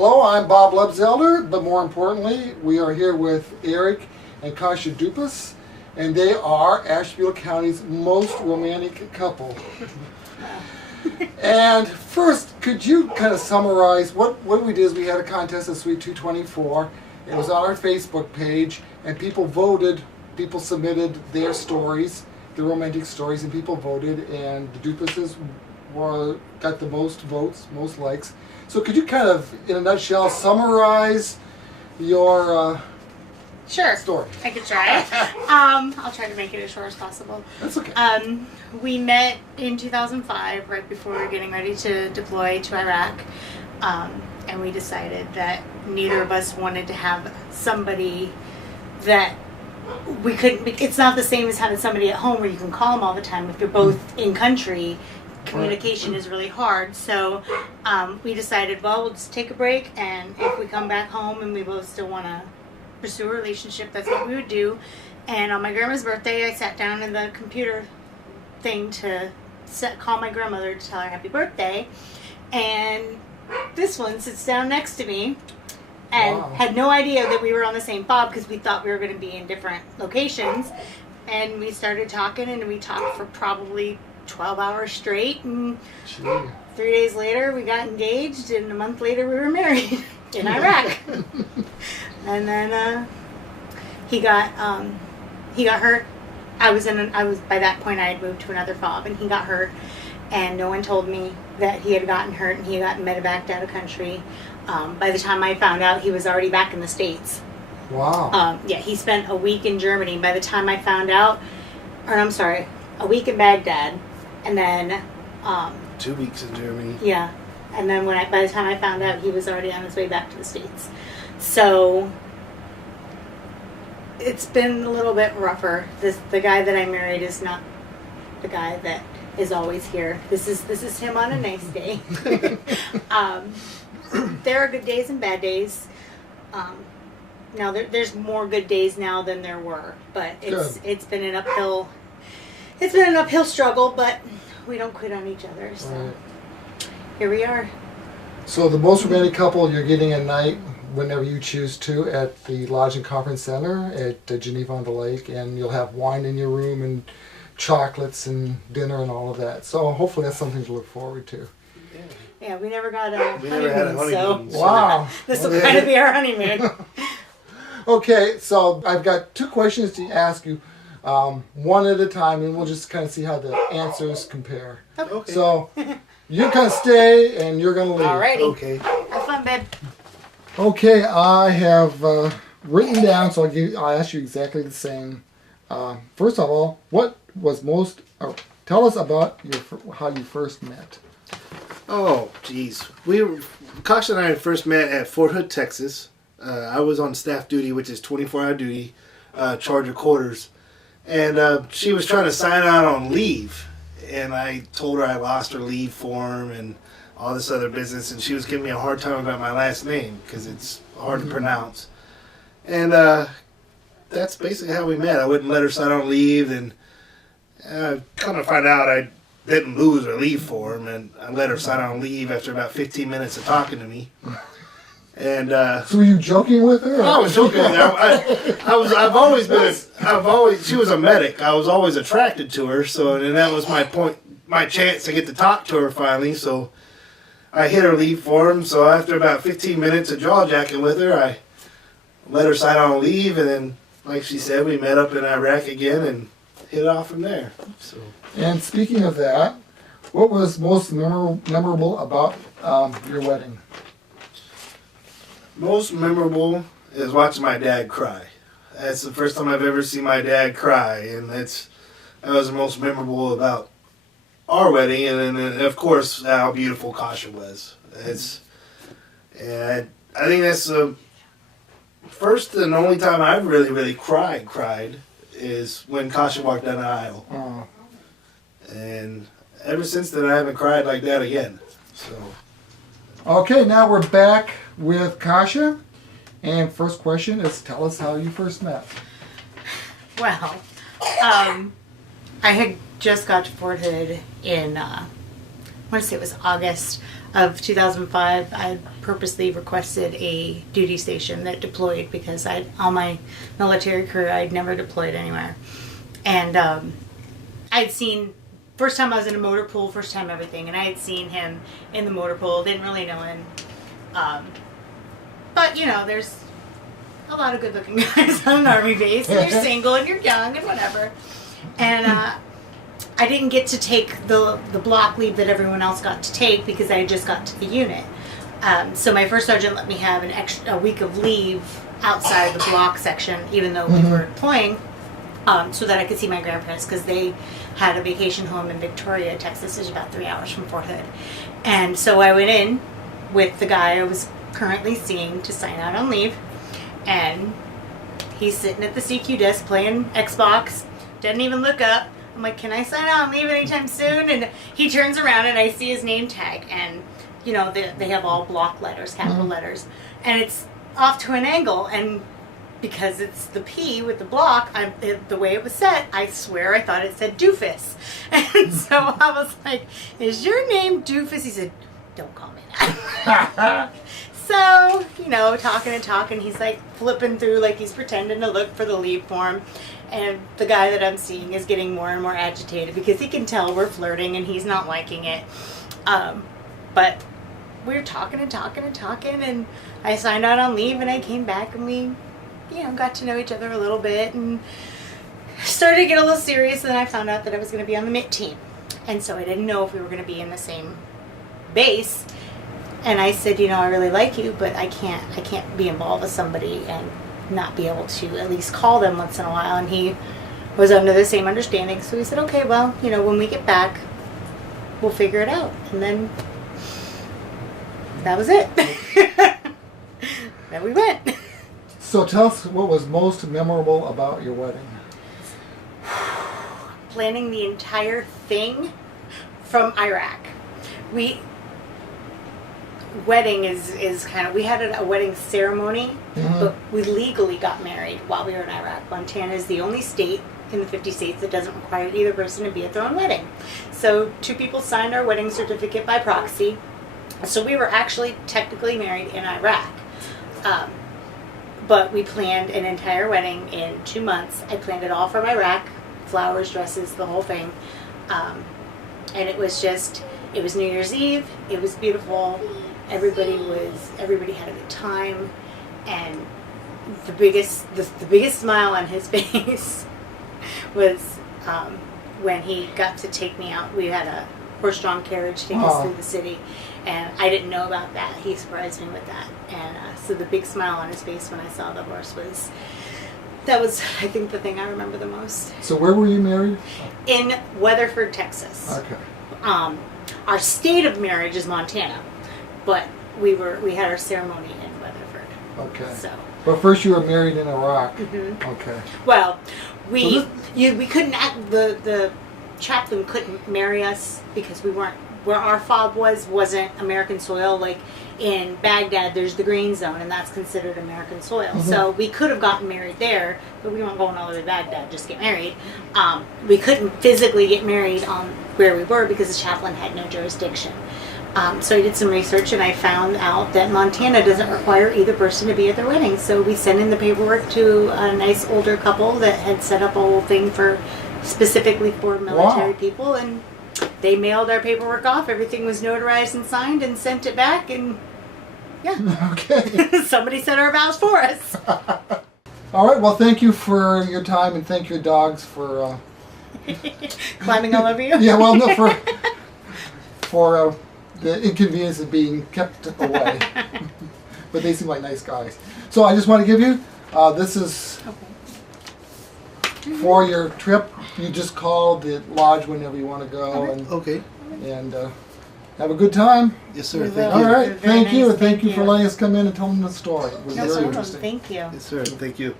Hello, I'm Bob Lebzelder, but more importantly, we are here with Eric and Kasha Dupas, and they are Asheville County's most romantic couple. And first, could you kind of summarize what we did is we had a contest at Suite 224. It was on our Facebook page, and people voted, people submitted their stories, their romantic stories, and people voted, and the Dupases got the most votes, most likes. So could you kind of, in a nutshell, summarize your story? I could try. I'll try to make it as short as possible. That's okay. We met in 2005, right before we were getting ready to deploy to Iraq, and we decided that neither of us wanted to have somebody that we couldn't. It's not the same as having somebody at home where you can call them all the time. If you're both in country, communication is really hard. So we decided, well, we'll just take a break, and if we come back home and we both still want to pursue a relationship, that's what we would do. And on my grandma's birthday, I sat down in the computer thing to call my grandmother to tell her happy birthday, and this one sits down next to me and had no idea that we were on the same fob because we thought we were going to be in different locations. And we started talking, and we talked for probably 12 hours straight, and 3 days later we got engaged, and a month later we were married in Iraq. And then he got hurt. I was by that point I had moved to another fob, and he got hurt, and no one told me that he had gotten hurt, and he had gotten medevaced out of country. By the time I found out, he was already back in the States. Wow. Yeah, he spent a week in Germany. By the time I found out, a week in Baghdad, and then 2 weeks in Germany. Yeah, and then by the time I found out, he was already on his way back to the States. So it's been a little bit rougher. The guy that I married is not the guy that is always here. This is him on a nice day. There are good days and bad days. Now there's more good days now than there were, but it's been an uphill struggle, but we don't quit on each other. So here we are. So the most romantic couple, you're getting a night whenever you choose to at the Lodge and Conference Center at Geneva on the Lake, and you'll have wine in your room and chocolates and dinner and all of that. So hopefully that's something to look forward to. Yeah, we never got a honeymoon, never had a honeymoon, so wow. This will kind of be our honeymoon. Okay, so I've got 2 questions to ask you, one at a time, and we'll just kind of see how the answers compare. Okay. So you kind of stay, and you're going to leave. Alrighty. Okay. Have fun, babe. Okay, I have written down, so I'll ask you exactly the same. First of all, tell us about how you first met. Oh, geez. Kasha and I first met at Fort Hood, Texas. I was on staff duty, which is 24-hour duty, charge of quarters. And she was trying to sign out on leave. And I told her I lost her leave form and all this other business. And she was giving me a hard time about my last name because it's hard to pronounce. And that's basically how we met. I wouldn't let her sign on leave. And come to find out, I didn't lose her leave form. And I let her sign on leave after about 15 minutes of talking to me. And so were you joking with her? I was joking with her. She was a medic. I was always attracted to her. So, and that was my chance to get to talk to her finally. So I hit her leave form. So after about 15 minutes of jaw jacking with her, I let her sign on leave. And then, like she said, we met up in Iraq again and hit it off from there. So. And speaking of that, what was most memorable about your wedding? Most memorable is watching my dad cry. That's the first time I've ever seen my dad cry, and that was the most memorable about our wedding, and then of course how beautiful Kasha was. And I think that's the first and only time I've really cried is when Kasha walked down the aisle. Oh. And ever since then I haven't cried like that again. So. Okay, now we're back with Kasha, and first question is, tell us how you first met. Well, I had just got to Fort Hood in, I want to say it was August of 2005, I purposely requested a duty station that deployed because all my military career, I'd never deployed anywhere. And I'd seen, first time I was in a motor pool, first time everything, and I had seen him in the motor pool, didn't really know him. But, you know, there's a lot of good looking guys on an army base, and you're single and you're young and whatever. And I didn't get to take the block leave that everyone else got to take because I had just got to the unit. So my first sergeant let me have a week of leave outside the block section, even though we were deploying, so that I could see my grandparents because they had a vacation home in Victoria, Texas, which is about 3 hours from Fort Hood. And so I went in with the guy I was currently seeing to sign out on leave, and he's sitting at the CQ desk playing Xbox, doesn't even look up. I'm like, can I sign out and leave anytime soon? And he turns around and I see his name tag, and you know, they have all block letters, capital letters, and it's off to an angle, and because it's the P with the block, the way it was set, I swear I thought it said doofus. And so I was like, is your name Doofus? He said, don't call me that. So, you know, talking and talking, he's like flipping through like he's pretending to look for the leave form. And the guy that I'm seeing is getting more and more agitated because he can tell we're flirting and he's not liking it. But we were talking and talking and talking, and I signed out on leave and I came back and we, you know, got to know each other a little bit and started to get a little serious. And then I found out that I was going to be on the MIT team. And so I didn't know if we were going to be in the same base. And I said, you know, I really like you, but I can't be involved with somebody and not be able to at least call them once in a while. And he was under the same understanding. So he said, okay, well, you know, when we get back, we'll figure it out. And then that was it. Then we went. So tell us what was most memorable about your wedding. Planning the entire thing from Iraq. Wedding is kind of, we had a wedding ceremony, but we legally got married while we were in Iraq. Montana is the only state in the 50 states that doesn't require either person to be at their own wedding. So 2 people signed our wedding certificate by proxy. So we were actually technically married in Iraq. But we planned an entire wedding in 2 months. I planned it all from Iraq, flowers, dresses, the whole thing. And it was New Year's Eve. It was beautiful. Everybody had a good time, and the biggest smile on his face was when he got to take me out. We had a horse-drawn carriage take us through the city, and I didn't know about that. He surprised me with that, and so the big smile on his face when I saw the horse was I think the thing I remember the most. So where were you married? In Weatherford, Texas. Okay. Our state of marriage is Montana, but we had our ceremony in Weatherford. Okay. So. But first you were married in Iraq. Mm-hmm. Okay. Well, we couldn't the chaplain couldn't marry us because we weren't where our fob wasn't American soil. Like in Baghdad, there's the green zone, and that's considered American soil. Mm-hmm. So we could have gotten married there, but we weren't going all the way to Baghdad just to get married. We couldn't physically get married on where we were because the chaplain had no jurisdiction. So I did some research and I found out that Montana doesn't require either person to be at their wedding. So we sent in the paperwork to a nice older couple that had set up a whole thing specifically for military people, and they mailed our paperwork off. Everything was notarized and signed and sent it back, and yeah. Okay. Somebody said our vows for us. All right. Well, thank you for your time, and thank your dogs for climbing all over you. Yeah. Well, no, for the inconvenience of being kept away. But they seem like nice guys. So I just want to give you this is for your trip. You just call the lodge whenever you want to go, and have a good time. Yes, sir. Thank All you. right. Very Thank you, nice. and thank you Thank for you. letting us come in and tell them the story. It was No very problem. interesting. Thank you. Yes, sir. Thank you.